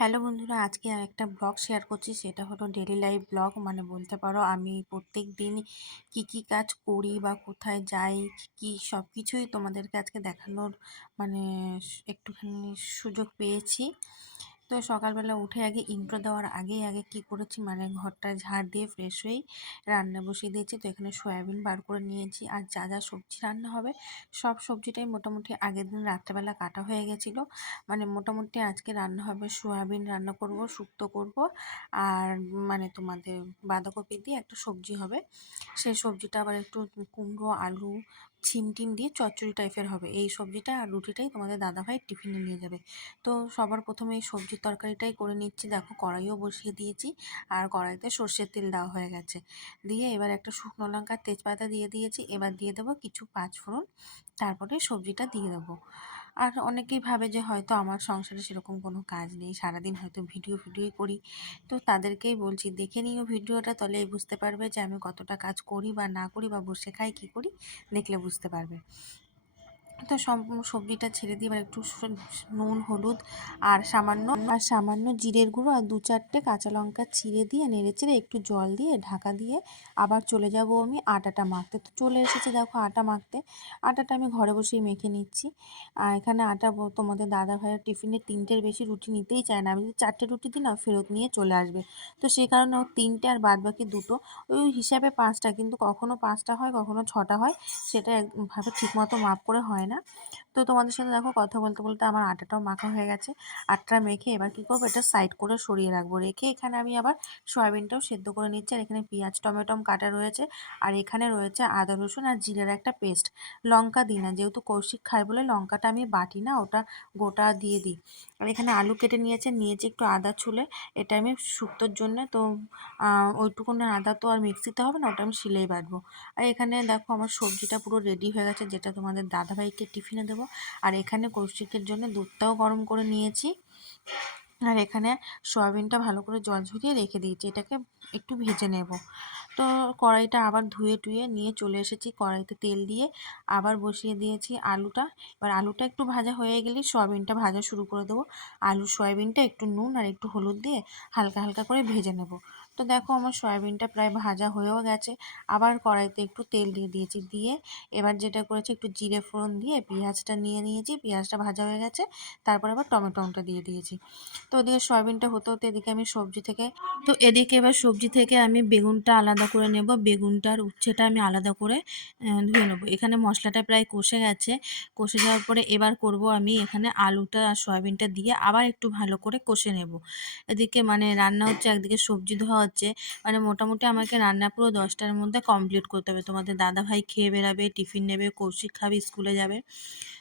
Hello বন্ধুরা, আজকে একটা ব্লগ শেয়ার করছি। সেটা হলো ডেলি লাইফ ব্লগ। মানে বলতে পারো আমি প্রত্যেক দিন কি কি কাজ করি বা কোথায় যাই, কি সব কিছুই তোমাদেরকে আজকে দেখানোর মানে একটুখানি সুযোগ পেয়েছি। তো সকালবেলা উঠে আগে ইন্ট্রো দেওয়ার আগে কি করেছি, মানে ঘরটা ঝাড় দিয়ে ফ্রেশ হয়েই রান্না বসিয়ে দিয়েছি। তো এখানে সয়াবিন বার করে নিয়েছি, আর যা যা সবজি রান্না হবে সব সবজিটাই মোটামুটি আগের দিন রাত্রেবেলা কাটা হয়ে গেছিলো। মানে মোটামুটি আজকে রান্না হবে সয়াবিন রান্না করব, শুক্তো করব, আর মানে তোমাদের বাঁধাকপি দিয়ে একটা সবজি হবে। সেই সবজিটা আবার একটু কুমড়ো আলু ছিম টিম দিয়ে চচ্চড়ি টাইপের হবে। এই সবজিটা আর রুটিটাই তোমাদের দাদাভাই টিফিনে নিয়ে যাবে। তো সবার প্রথমে এই সবজির তরকারিটাই করে নিচ্ছি। দেখো কড়াইও বসিয়ে দিয়েছি, আর কড়াইতে সর্ষের তেল দেওয়া হয়ে গেছে। দিয়ে এবার একটা শুকনো লঙ্কা তেজপাতা দিয়ে দিয়েছি। এবার দিয়ে দেবো কিছু পাঁচফোড়ন, তারপরে সবজিটা দিয়ে দেবো। আর অনেকেই ভাবে যে হয়তো আমার সংসারে সেরকম কোনো কাজ নেই, সারাদিন হয়তো ভিডিওই করি। তো তাদেরকেই বলছি, দেখে নিও ভিডিওটা, তাহলেই বুঝতে পারবে যে আমি কতটা কাজ করি বা না করি, বা বসে খাই কী করি, দেখলে বুঝতে পারবে। তো সম্পূর্ণ সবজিটা ছেড়ে দিয়ে এবার একটু নুন হলুদ আর সামান্য জিরের গুঁড়ো আর 2-4টে কাঁচা লঙ্কা চিড়ে দিয়ে নেড়েচেড়ে একটু জল দিয়ে ঢাকা দিয়ে আবার চলে যাব আমি আটাটা মাখতে। তো চলে এসেছে দেখো আটা মাখতে। আটাটা আমি ঘরে বসেই মেখে নিচ্ছি। আর এখানে আটা তোমাদের দাদা ভাইয়ের টিফিনে 3টের বেশি রুটি নিতেই চায় না। আমি যদি 4টে রুটি দিই না, ফেরত নিয়ে চলে আসবে। তো সেই কারণে ও 3টে আর বাদ বাকি 2টো, ওই হিসাবে 5টা, কিন্তু কখনো 5টা হয় কখনো 6টা হয়। সেটা একভাবে ঠিকমতো মাপ করে হয় না। তো তোমাদের সাথে দেখো কথা বলতে বলতে আমার আটাটাও মাখা হয়ে গেছে। আটাটা মেখে এবার কী করবো, এটা সাইড করে সরিয়ে রাখবো। রেখে এখানে আমি আবার সয়াবিনটাও সেদ্ধ করে নিচ্ছি। আর এখানে পেঁয়াজ টমেটো কাটা রয়েছে, আর এখানে রয়েছে আদা রসুন আর জিরার একটা পেস্ট। লঙ্কা দিই না, যেহেতু কৌশিক খায় বলে লঙ্কাটা আমি বাটি না, ওটা গোটা দিয়ে দিই। আর এখানে আলু কেটে নিয়েছি একটু আদা ছুলে, এটা আমি শুক্তোর জন্যে। তো ওইটুকুন আদা তো আর মিক্সিতে হবে না, ওটা আমি শিলেই বাটবো। আর এখানে দেখো আমার সবজিটা পুরো রেডি হয়ে গেছে, যেটা তোমাদের দাদাভাইকে টিফিনে দেবো। আর এখানে কৌশিকের জন্য দুধটাও গরম করে নিয়েছি। আর এখানে সয়াবিনটা ভালো করে জল ঝরিয়ে রেখে দিয়েছি, এটাকে একটু ভেজে নেব। তো কড়াইটা আবার ধুয়ে টুয়ে নিয়ে চলে এসেছি, কড়াইতে তেল দিয়ে আবার বসিয়ে দিয়েছি আলুটা। এবার আলুটা একটু ভাজা হয়ে গেলেই সয়াবিনটা ভাজা শুরু করে দেবো। আলু সয়াবিনটা একটু নুন আর একটু হলুদ দিয়ে হালকা হালকা করে ভেজে নেব। তো দেখো আমার সয়াবিনটা প্রায় ভাজা হয়েও গেছে। আবার কড়াইতে একটু তেল দিয়ে দিয়েছি, দিয়ে এবার যেটা করেছি একটু জিরে ফোড়ন দিয়ে পেঁয়াজটা নিয়ে নিয়েছি। পেঁয়াজটা ভাজা হয়ে গেছে, তারপর আবার টমেটোটা দিয়ে দিয়েছি। তো ওদিকে সয়াবিনটা হতে হতে এদিকে আমি এদিকে এবার সবজি থেকে আমি বেগুনটা আলাদা করে নেব। বেগুনটার উচ্ছেটা আমি আলাদা করে ধুয়ে নেব। এখানে মশলাটা প্রায় কষে গেছে। কষে যাওয়ার পরে এবার করব আমি এখানে আলুটা আর সয়াবিনটা দিয়ে আবার একটু ভালো করে কষে নেব। এদিকে মানে রান্না হচ্ছে, একদিকে সবজি ধোয়া হচ্ছে। মানে মোটামুটি আমাকে রান্না পুরো 10টার মধ্যে কমপ্লিট করতে হবে। তোমাদের দাদাভাই খেয়ে বেরাবে, টিফিন নেবে, কৌশিক খাবে, স্কুলে যাবে।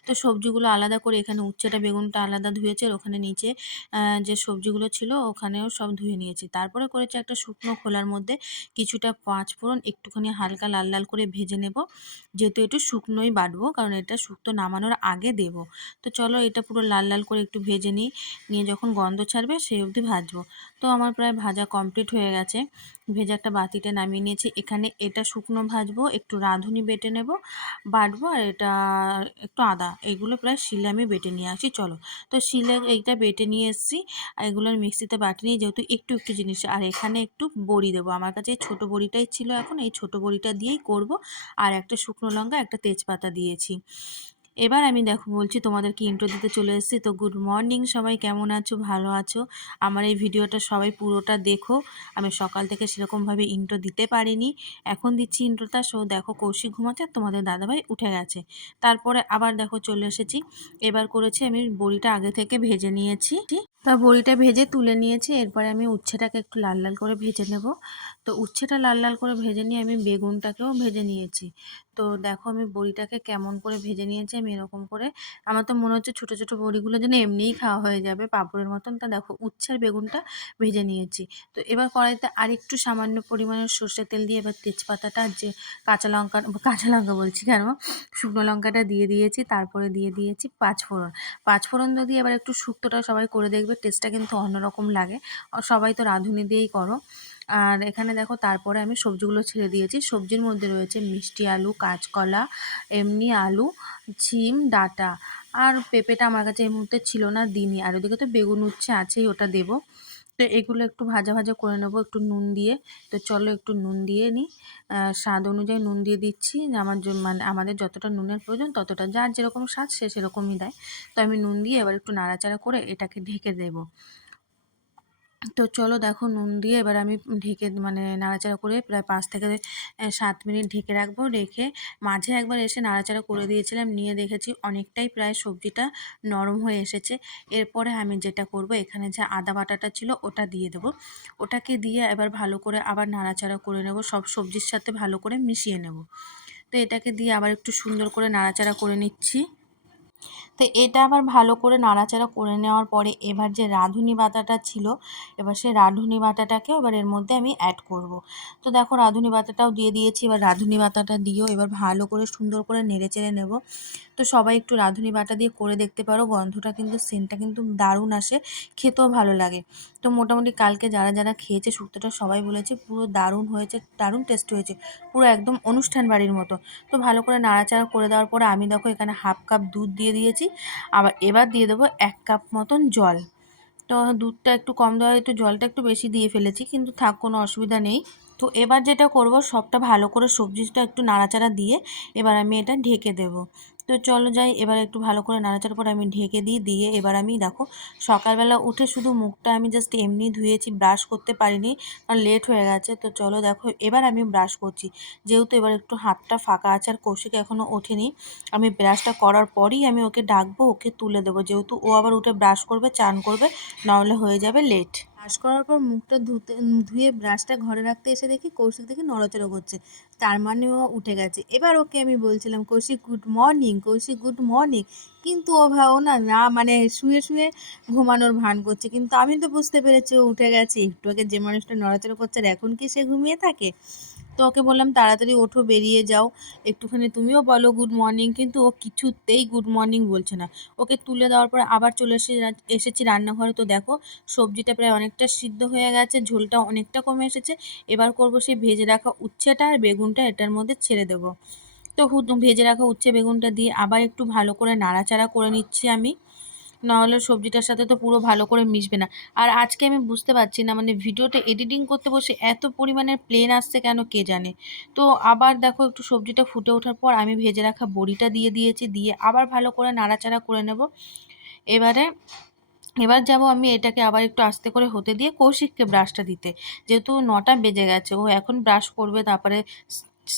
তো সবজিগুলো আলাদা করে এখানে উচ্ছেটা বেগুনটা আলাদা ধুয়েছে, আর ওখানে নিচে যে সবজিগুলো ছিল ওখানেও সব ধুয়ে নিয়েছি। তারপরে করেছি একটা শুকনো খোলার মধ্যে কিছুটা পাঁচফোড়ন একটুখানি হালকা লাল লাল করে ভেজে নেব, যেহেতু একটু শুকনোই বাটবো, কারণ এটা শুক্তো নামানোর আগে দেব। তো চলো এটা পুরো লাল লাল করে একটু ভেজে নিয়ে যখন গন্ধ ছাড়বে সেই অবধি ভাজবো। তো আমার প্রায় ভাজা কমপ্লিট হয়ে গেছে। ভেজে একটা বাটিতে নামিয়ে নিয়েছি। এখানে এটা শুকনো ভাজবো, একটু রাঁধুনি বেটে নেব, বাটবো। আর এটা একটু আদা, এগুলো প্রায় শিলে আমি বেটে নিয়ে আসি। চলো, তো শিলে এইটা বেটে নিয়ে এসেছি, আর এগুলোর মিক্সিতে বাটি নিয়ে, যেহেতু একটু একটু জিনিস। আর এখানে একটু বড়ি দেবো, আমার কাছে এই ছোটো বড়িটাই ছিল, এখন এই ছোটো বড়িটা দিয়েই করব। আর একটা শুকনো লঙ্কা একটা তেজপাতা দিয়েছি। এবার আমি দেখো বলছি তোমাদেরকে ইন্ট্রো দিতে চলে এসেছি। তো গুড মর্নিং সবাই, কেমন আছো? ভালো আছো? আমার এই ভিডিওটা সবাই পুরোটা দেখো। আমি সকাল থেকে সেরকমভাবে ইন্ট্রো দিতে পারিনি, এখন দিচ্ছি ইন্ট্রোটা। সো দেখো কৌশিক ঘুমাচ্ছে, আর তোমাদের দাদাভাই উঠে গেছে। তারপরে আবার দেখো চলে এসেছি। এবার করেছি আমি বড়িটা আগে থেকে ভেজে নিয়েছি। তা বড়িটা ভেজে তুলে নিয়েছি। এরপরে আমি উচ্ছেটাকে একটু লাল লাল করে ভেজে নেব। তো উচ্ছেটা লাল লাল করে ভেজে নিয়ে আমি বেগুনটাকেও ভেজে নিয়েছি। তো দেখো আমি বড়িটাকে কেমন করে ভেজে নিয়েছি, আমি এরকম করে। আমার তো মনে হচ্ছে ছোটো ছোটো বড়িগুলো যেন এমনিই খাওয়া হয়ে যাবে পাঁপড়ের মতন। তা দেখো উচ্ছের বেগুনটা ভেজে নিয়েছি। তো এবার কড়াইতে আরেকটু সামান্য পরিমাণের সর্ষের তেল দিয়ে এবার তেজপাতাটা, যে কাঁচা লঙ্কা বলছি কেন, শুকনো লঙ্কাটা দিয়ে দিয়েছি। তারপরে দিয়ে দিয়েছি পাঁচফোড়ন। পাঁচফোড়ন যদি এবার একটু শুক্তোটা সবাই করে দেখবে, টেস্টটা কিন্তু অন্যরকম লাগে। আর সবাই তো রাঁধুনি দিয়েই করো। আর এখানে দেখো তারপরে আমি সবজিগুলো ছেড়ে দিয়েছি। সবজির মধ্যে রয়েছে মিষ্টি আলু, কাঁচকলা, এমনি আলু, ছিম, ডাঁটা, আর পেঁপেটা আমার কাছে এই মুহূর্তে ছিল না, দিইনি। আর ওদিকে তো বেগুন উচ্ছে আছেই, ওটা দেবো। তো এগুলো একটু ভাজা ভাজা করে নেবো একটু নুন দিয়ে। তো চলো একটু নুন দিয়ে নিই, স্বাদ অনুযায়ী নুন দিয়ে দিচ্ছি। আমার মানে আমাদের যতটা নুনের প্রয়োজন ততটা, যার যেরকম স্বাদ সে সেরকমই দেয়। তো আমি নুন দিয়ে এবার একটু নাড়াচাড়া করে এটাকে ঢেকে দেবো। তো চলো দেখো নুন দিয়ে এবার আমি ঢেকে মানে নাড়াচাড়া করে প্রায় 5 থেকে 7 মিনিট ঢেকে রাখবো। রেখে মাঝে একবার এসে নাড়াচাড়া করে দিয়েছিলাম, নিয়ে দেখেছি অনেকটাই প্রায় সবজিটা নরম হয়ে এসেছে। এরপরে আমি যেটা করব, এখানে যে আদা বাটাটা ছিল ওটা দিয়ে দেবো। ওটাকে দিয়ে এবার ভালো করে আবার নাড়াচাড়া করে নেব, সব সবজির সাথে ভালো করে মিশিয়ে নেব। তো এটাকে দিয়ে আবার একটু সুন্দর করে নাড়াচাড়া করে নিচ্ছি। তো এটা আবার ভালো করে নাড়াচাড়া করে নেওয়ার পরে এবার যে রাঁধুনি বাটাটা ছিল, এবার সেই রাঁধুনি বাটাটাকেও এবার এর মধ্যে আমি অ্যাড করব। তো দেখো রাঁধুনি বাটাটাও দিয়ে দিয়েছি। এবার রাঁধুনি বাটাটা দিয়েও এবার ভালো করে সুন্দর করে নেড়েচেড়ে নেব। তো সবাই একটু রাঁধুনি বাটা দিয়ে করে দেখতে পারো, গন্ধটা কিন্তু সেন্টটা কিন্তু দারুণ আসে, খেতেও ভালো লাগে। তো মোটামুটি কালকে যারা যারা খেয়েছে শুক্তোটা সবাই বলেছে পুরো দারুণ হয়েছে, দারুণ টেস্ট হয়েছে, পুরো একদম অনুষ্ঠান বাড়ির মতো। তো ভালো করে নাড়াচাড়া করে দেওয়ার পরে আমি দেখো এখানে 1/2 কাপ দুধ দিয়ে দিয়েছি। আবার এবার দিয়ে দেবো 1 কাপ মতন জল। তো দুধটা একটু কম দেওয়া, একটু জলটা একটু বেশি দিয়ে ফেলেছি, কিন্তু থাক কোনো অসুবিধা নেই। তো এবার যেটা করব, সবটা ভালো করে সবজিটা একটু নাড়াচাড়া দিয়ে এবার আমি এটা ঢেকে দেব। তো চলো যাই, এবার একটু ভালো করে নাড়াচাড়া করে আমি ঢেকে দিয়ে এবার আমি দেখো সকালবেলা উঠে শুধু মুখটা আমি জাস্ট এমনি ধুয়েছি, ব্রাশ করতে পারিনি কারণ লেট হয়ে গেছে। তো চলো দেখো এবার আমি ব্রাশ করছি, যেহেতু এবার একটু হাতটা ফাঁকা আছে আর কৌশিক এখনও ওঠেনি। আমি ব্রাশটা করার পরই আমি ওকে ডাকবো, ওকে তুলে দেবো, যেহেতু ও আবার উঠে ব্রাশ করবে, চান করবে, নাহলে হয়ে যাবে লেট। ব্রাশ করার পর মুখটা ধুয়ে ব্রাশটা ঘরে রাখতে এসে দেখি কৌশিক দেখি নড়াচড়া করছে, তার মানে ও উঠে গেছে। এবার ওকে আমি বলছিলাম Koushik good morning, Koushik good morning, কিন্তু ও না না মানে শুয়ে শুয়ে ঘুমানোর ভান করছে, কিন্তু আমি তো বুঝতে পেরেছি ও উঠে গেছে। একটু আগে যে মানুষটা নড়াচড়া করছে আর এখন কি সে ঘুমিয়ে থাকে? তো ওকে বললাম তাড়াতাড়ি ওঠো, বেরিয়ে যাও, একটুখানি তুমিও বলো গুড মর্নিং, কিন্তু ও কিছুতেই গুড মর্নিং বলছে না। ওকে তুলে দেওয়ার পর আবার চলে এসেছি রান্নাঘরে। তো দেখো সবজিটা প্রায় অনেকটা সিদ্ধ হয়ে গেছে, ঝোলটা অনেকটা কমে এসেছে। এবার করব সেই ভেজে রাখা উচ্ছেটা আর বেগুনটা এটার মধ্যে ছেড়ে দেবো। তো ভেজে রাখা উচ্ছে বেগুনটা দিয়ে আবার একটু ভালো করে নাড়াচাড়া করে নিচ্ছি আমি, নাহলে সবজিটার সাথে তো পুরো ভালো করে মিশবে না। আর আজকে আমি বুঝতে পারছি না, মানে ভিডিওটা এডিটিং করতে বসে এত পরিমাণের প্লেন আসছে কেন কে জানে। তো আবার দেখো একটু সবজিটা ফুটে ওঠার পর আমি ভেজে রাখা বড়িটা দিয়ে দিয়েছি, দিয়ে আবার ভালো করে নাড়াচাড়া করে নেব। এবারে এবার যাব আমি এটাকে আবার একটু আস্তে করে হতে দিয়ে কৌশিককে ব্রাশটা দিতে, যেহেতু 9টা বেজে গেছে, ও এখন ব্রাশ করবে, তারপরে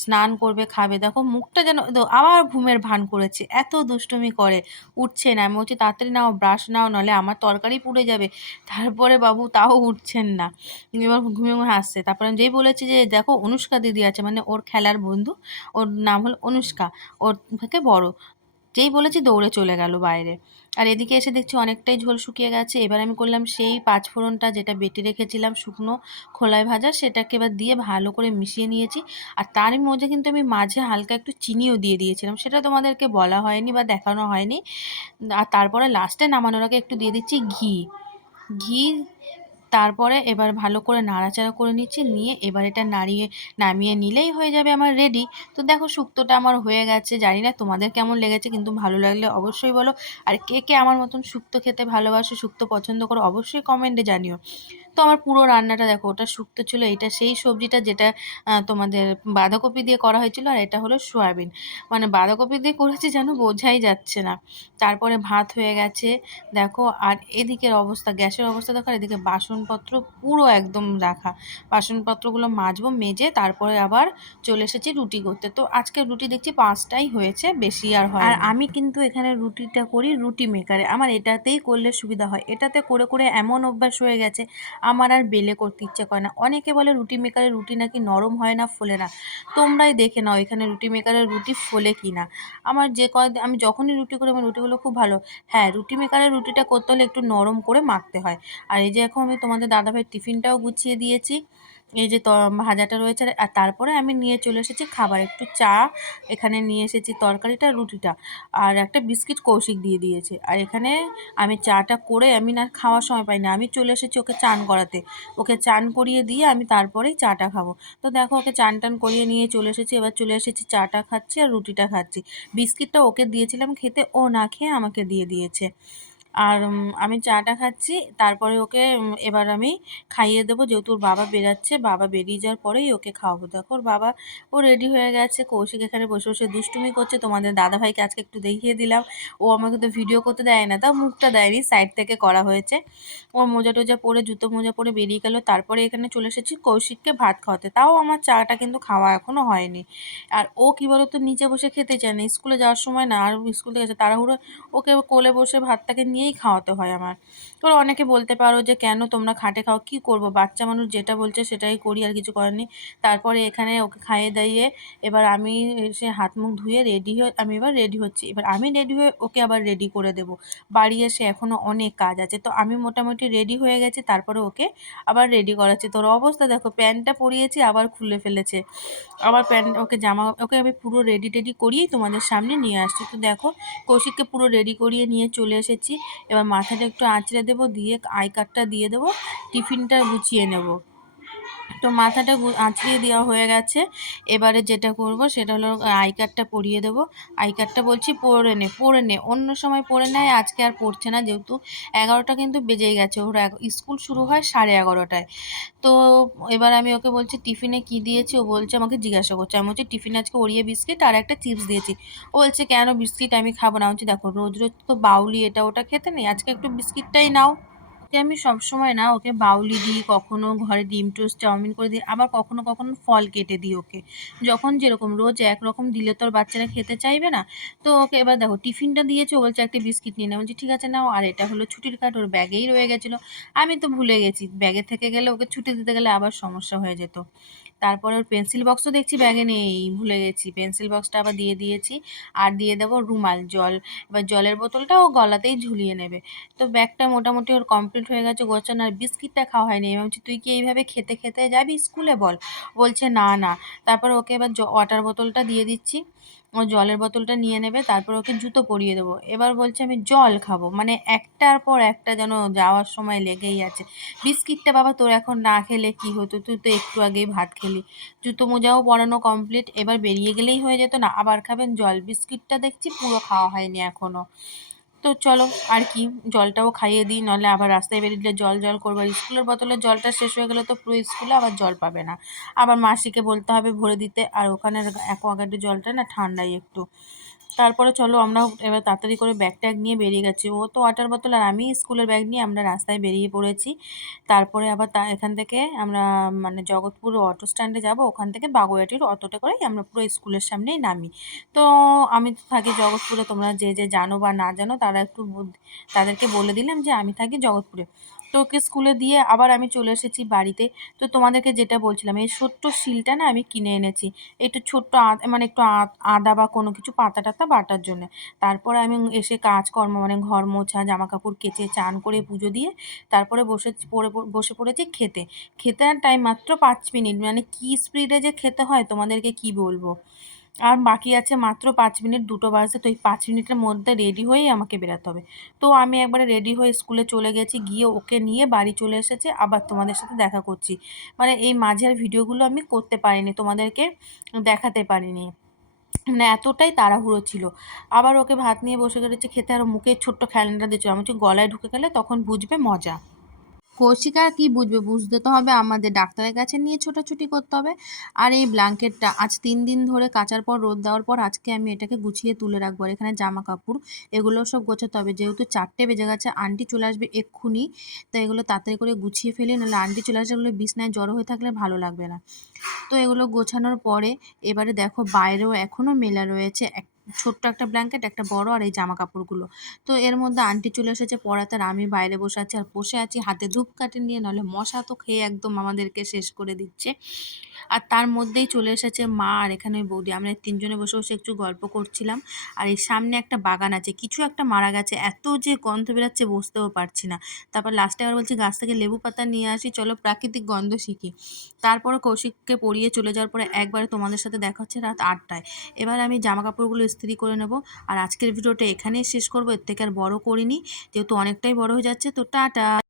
স্নান করবে, খাবে। দেখো মুখটা যেন আবার ঘুমের ভান করেছে, এত দুষ্টুমি করে, উঠছে না। আমি বলছি তাড়াতাড়ি নাও ব্রাশ নাও, নাহলে আমার তরকারি পুড়ে যাবে। তারপরে বাবু তাও উঠছেন না, এবার ঘুমিয়ে ঘুমিয়ে আসছে। তারপরে আমি যেই বলেছি যে দেখো অনুষ্কা দিদি আছে, মানে ওর খেলার বন্ধু, ওর নাম হলো অনুষ্কা, ওর থেকে বড়, যেই বলেছি দৌড়ে চলে গেল বাইরে। আর এদিকে এসে দেখছি অনেকটাই ঝোল শুকিয়ে গেছে। এবার আমি করলাম সেই পাঁচফোড়নটা যেটা বেটে রেখেছিলাম শুকনো খোলায় ভাজা, সেটাকে এবার দিয়ে ভালো করে মিশিয়ে নিয়েছি। আর তারই মধ্যে কিন্তু আমি মাঝে হালকা একটু চিনিও দিয়ে দিয়েছিলাম, সেটা তোমাদেরকে বলা হয়নি বা দেখানো হয়নি। আর তারপরে লাস্টে নামানোর আগে একটু দিয়ে দিচ্ছি ঘি। ঘি তারপরে এবার ভালো করে নাড়াচাড়া করে নিচ্ছি, নিয়ে এবার এটা নামিয়ে নিলেই হয়ে যাবে আমার রেডি। তো দেখো শুক্তোটা আমার হয়ে গেছে, জানি না তোমাদের কেমন লেগেছে, কিন্তু ভালো লাগলে অবশ্যই বলো। আর কে কে আমার মতন শুক্তো খেতে ভালোবাসো, শুক্তো পছন্দ করো, অবশ্যই কমেন্টে জানিও। তো আমার পুরো রান্নাটা দেখো, ওটা শুক্তো ছিল, এটা সেই সবজিটা যেটা তোমাদের বাঁধাকপি দিয়ে করা হয়েছিল, আর এটা হলো সয়াবিন। মানে বাঁধাকপি দিয়ে করেছি যেন বোঝাই যাচ্ছে না। তারপরে ভাত হয়ে গেছে দেখো। আর এদিকের অবস্থা, গ্যাসের অবস্থা দেখো, আর এদিকে বাসনপত্র পুরো একদম রাখা, বাসনপত্রগুলো মাজবো, মেজে তারপরে আবার চলে এসেছি রুটি করতে। তো আজকে রুটি দেখছি 5টাই হয়েছে, বেশি আর হয়। আর আমি কিন্তু এখানে রুটিটা করি রুটি মেকারে, আমার এটাতেই করলে সুবিধা হয়। এটাতে করে করে এমন অভ্যাস হয়ে গেছে আমার আর বেলে করতে ইচ্ছে করে না। অনেকে বলে রুটি মেকারে রুটি নাকি নরম হয় না, ফোলে না। তোমরাই দেখে নাও এখানে রুটি মেকারের রুটি ফোলে কি না। আমার আমি যখনই রুটি করি আমার রুটিগুলো খুব ভালো। হ্যাঁ, রুটি মেকারের রুটিটা করতে হলে একটু নরম করে মাখতে হয়। আর এই যে এখন আমি তোমাদের দাদাভাইয়ের টিফিনটাও গুছিয়ে দিয়েছি। এই যে ভাজাটা রয়েছে, আর তারপরে আমি নিয়ে চলে এসেছি খাবার, একটু চা এখানে নিয়ে এসেছি, তরকারিটা রুটিটা, আর একটা বিস্কিট কৌশিক দিয়ে দিয়েছে। আর এখানে আমি চাটা করে আমি না খাওয়ার সময় পাই না, আমি চলে এসেছি ওকে চান করাতে, ওকে চান করিয়ে দিয়ে আমি তারপরেই চাটা খাবো। তো দেখো ওকে চান টান করিয়ে নিয়ে চলে এসেছি, এবার চলে এসেছি চাটা খাচ্ছি আর রুটিটা খাচ্ছি। বিস্কিটটা ওকে দিয়েছিলাম খেতে, ও না খেয়ে আমাকে দিয়ে দিয়েছে। আর আমি চাটা খাচ্ছি, তারপরে ওকে এবার আমি খাইয়ে দেবো, যেহেতু ওর বাবা বেরাচ্ছে, বাবা বেরিয়ে যাওয়ার পরেই ওকে খাওয়াবো। দেখো ওর বাবা ও রেডি হয়ে গেছে, কৌশিক এখানে বসে বসে দুষ্টুমি করছে। তোমাদের দাদাভাইকে আজকে একটু দেখিয়ে দিলাম, ও আমাকে তো ভিডিও করতে দেয় না, তাও মুখটা দেয়নি, সাইড থেকে করা হয়েছে। ও মোজা টোজা পরে জুতো মোজা পরে বেরিয়ে গেল। তারপরে এখানে চলে এসেছি কৌশিককে ভাত খাওয়াতে, তাও আমার চাটা কিন্তু খাওয়া এখনো হয়নি। আর ও কী বলতো, নিচে বসে খেতে চায় না, স্কুলে যাওয়ার সময় না, আর স্কুল থেকে এসে তাড়াহুড়ো ওকে কোলে বসে ভাতটাকে নিয়েই খাওয়াতে হয় আমার। তোর অনেকে বলতে পারো যে কেন তোমরা খাটে খাও, কি করব, বাচ্চা মানুষ যেটা বলছে সেটাই করি, আর কিছু করার নেই। তারপরে এখানে ওকে খাইয়ে দাইয়ে এবার আমি এসে হাত মুখ ধুয়ে রেডি হয়ে আমি এবার রেডি হচ্ছি, এবার আমি রেডি হয়ে ওকে আবার রেডি করে দেব। বাড়ি এসে এখনও অনেক কাজ আছে, তো আমি মোটামুটি রেডি হয়ে গেছি, তারপরে ওকে আবার রেডি করাচ্ছি। তোর অবস্থা দেখো, প্যান্টটা পরিয়েছি আবার খুলে ফেলেছে, আবার প্যান্ট ওকে জামা ওকে আমি পুরো রেডি টেডি করিয়েই তোমাদের সামনে নিয়ে আসছি। তো দেখো কৌশিককে পুরো রেডি করিয়ে নিয়ে চলে এসেছি, এবার মাথাটা একটু আঁচড়ে দেবো, দিয়ে আই কার্ডটা দিয়ে দেবো, টিফিনটা গুছিয়ে নেব। তো মাথাটা আঁচড়িয়ে দেওয়া হয়ে গেছে, এবারে যেটা করব সেটা হলো আই কার্ডটা পরিয়ে দেবো। আই কার্ডটা বলছি পরে নে, অন্য সময় পরে নেয়, আজকে আর পড়ছে না, যেহেতু 11টা কিন্তু বেজেই গেছে, ওর স্কুল শুরু হয় 11:30টায়। তো এবার আমি ওকে বলছি টিফিনে কি দিয়েছি, ও বলছে, আমাকে জিজ্ঞাসা করছে, আমি বলছি টিফিনে আজকে ওরিয়ে বিস্কিট আর একটা চিপস দিয়েছি। ও বলছে কেন বিস্কিট আমি খাবো না, আমি বলছি দেখো রোজ রোজ তো বাউলি এটা ওটা খেতে নেই, আজকে একটু বিস্কিটটাই নাও। ওকে আমি সবসময় না ওকে বাউলি দিই, কখনো ঘরে ডিম টোস্ট চাউমিন করে দিই, আবার কখনো কখনো ফল কেটে দিই ওকে, যখন যেরকম, রোজ একরকম দিলে তো আর বাচ্চারা খেতে চাইবে না। তো ওকে এবার দেখো টিফিনটা দিয়েছে, ও বলছে একটা বিস্কিট নিয়ে নাও, বলছি ঠিক আছে নাও। আর এটা হলো ছুটির কার্ড, ওর ব্যাগেই রয়ে গেছিলো, আমি তো ভুলে গেছি, ব্যাগে থেকে গেলে ওকে ছুটি দিতে গেলে আবার সমস্যা হয়ে যেত। তারপরে ওর পেন্সিল বক্সও দেখছি ব্যাগে নেই, ভুলে গেছি, পেন্সিল বক্সটা আবার দিয়ে দিয়েছি। আর দিয়ে দেবো রুমাল, জল, এবার জলের বোতলটা ও গলাতেই ঝুলিয়ে নেবে। তো ব্যাগটা মোটামুটি ওর কমপ্লিট হয়ে গেছে গোছানো, আর বিস্কিটটা খাওয়া হয়নি। আমি ভাবছি তুই কি এইভাবে খেতে খেতে যাবি স্কুলে বল, বলছে না না। তারপর ওকে এবার ওয়াটার বোতলটা দিয়ে দিচ্ছি, ও জলের বোতলটা নিয়ে নেবে, তারপর ওকে জুতো পরিয়ে দেবো। এবার বলছে আমি জল খাবো, মানে একটার পর একটা যেন যাওয়ার সময় লেগেই আছে। বিস্কিটটা বাবা তোর এখন না খেলে কি হতো, তুই তো একটু আগেই ভাত খেলি। জুতো মোজাও পরানো কমপ্লিট, এবার বেরিয়ে গেলেই হয়ে যেত না, আবার খাবেন জল, বিস্কিটটা দেখছি পুরো খাওয়া হয়নি এখনো। তো চলো আর কি, জলটাও খাইয়ে দিই, নাহলে আবার রাস্তায় বেরিয়ে জল জল করবো, আর স্কুলের বোতলে জলটা শেষ হয়ে গেলে তো পুরো স্কুলে আবার জল পাবে না, আবার মাসিকে বলতে হবে ভরে দিতে। আর ওখানের অ্যাকোয়াগার্ডের জলটা না ঠান্ডাই একটু। তারপরে চলো আমরা এবার তাড়াতাড়ি করে ব্যাগ ট্যাগ নিয়ে বেরিয়ে গেছি, ও তো ওয়াটার বোতল আর আমি স্কুলের ব্যাগ নিয়ে আমরা রাস্তায় বেরিয়ে পড়েছি। তারপরে আবার এখান থেকে আমরা মানে জগৎপুর অটো স্ট্যান্ডে যাব, ওখান থেকে বাগুইআটির অটোতে করেই আমরা পুরো স্কুলের সামনেই নামি। তো আমি তো থাকি জগৎপুরে, তোমরা যে যে জানো বা না জানো তারা একটু তাদেরকে বলে দিলাম যে আমি থাকি জগৎপুরে। তো ওকে স্কুলে দিয়ে আবার আমি চলে এসেছি বাড়িতে। তো তোমাদেরকে যেটা বলছিলাম, এই ছোট্ট শিলটা না আমি কিনে এনেছি, একটু ছোট্ট মানে একটু আদা বা কোনো কিছু পাতা টাতা বাটার জন্য। তারপরে আমি এসে কাজকর্ম মানে ঘর মোছা, জামা কাপড় কেচে, চান করে পুজো দিয়ে তারপরে বসে পড়েছি খেতে। খেতে আর টাইম মাত্র 5 মিনিট, মানে কি স্পিডে যে খেতে হয় তোমাদেরকে কি বলবো। আর বাকি আছে মাত্র 5 মিনিট, 2টো বাজতে, তো এই 5 মিনিটের মধ্যে রেডি হয়েই আমাকে বেরাতে হবে। তো আমি একবারে রেডি হয়ে স্কুলে চলে গেছি, গিয়ে ওকে নিয়ে বাড়ি চলে এসেছি, আবার তোমাদের সাথে দেখা করছি। মানে এই মাঝের ভিডিওগুলো আমি করতে পারিনি, তোমাদেরকে দেখাতে পারিনি, মানে এতটাই তাড়াহুড়ো ছিল। আবার ওকে ভাত নিয়ে বসে গেছে খেতে, আর মুখে ছোট্ট খেলনাটা দিচ্ছিল, আমি বলছি গলায় ঢুকে গেলে তখন বুঝবে মজা। কৌশিক আর কি বুঝবে, বুঝতে তো হবে আমাদের, ডাক্তারের কাছে নিয়ে ছোটাছুটি করতে হবে। আর এই ব্ল্যাঙ্কেটটা আজ 3 দিন ধরে কাচার পর রোদ দেওয়ার পর আজকে আমি এটাকে গুছিয়ে তুলে রাখবো, আর এখানে জামা কাপড় এগুলো সব গোছাতে হবে, যেহেতু 4টে বেজে গেছে, আন্টি চলে আসবে এক্ষুনি। তো এগুলো তাড়াতাড়ি করে গুছিয়ে ফেলি, নাহলে আন্টি চলে আসলে এগুলো বিছনায় জড়ো হয়ে থাকলে ভালো লাগবে না। তো এগুলো গোছানোর পরে এবারে দেখো বাইরেও এখনও মেলা রয়েছে, ছোট্ট একটা ব্ল্যাঙ্কেট, একটা বড়, আর এই জামা কাপড়গুলো। তো এর মধ্যে আন্টি চলে এসেছে পড়াতে, আর আমি বাইরে বসে আছি, আর বসে আছি হাতে ধূপকাঠি নিয়ে, নাহলে মশা তো খেয়ে একদম আমাদেরকে শেষ করে দিচ্ছে। আর তার মধ্যেই চলে এসেছে মা আর এখানে ওই বৌদি। আমরা তিনজনে বসে বসে একটু গল্প করছিলাম। আর এই সামনে একটা বাগান আছে, কিছু একটা মারা গেছে, এত যে গন্ধ বেরাচ্ছে বুঝতেও পারছি না। তারপর লাস্টে আবার বলছি গাছ থেকে লেবু পাতা নিয়ে আসি, চলো প্রাকৃতিক গন্ধ শিখি। তারপরে কৌশিককে পরিয়ে চলে যাওয়ার পরে একবারে তোমাদের সাথে দেখা হচ্ছে রাত 8টায়। এবার আমি জামা কাপড়গুলো ইস্ত্রি করে নেব। আর আজকের ভিডিওটা এখানেই শেষ করবো, এর থেকে আর বড় করিনি, যেহেতু অনেকটাই বড় হয়ে যাচ্ছে। তো টাটা।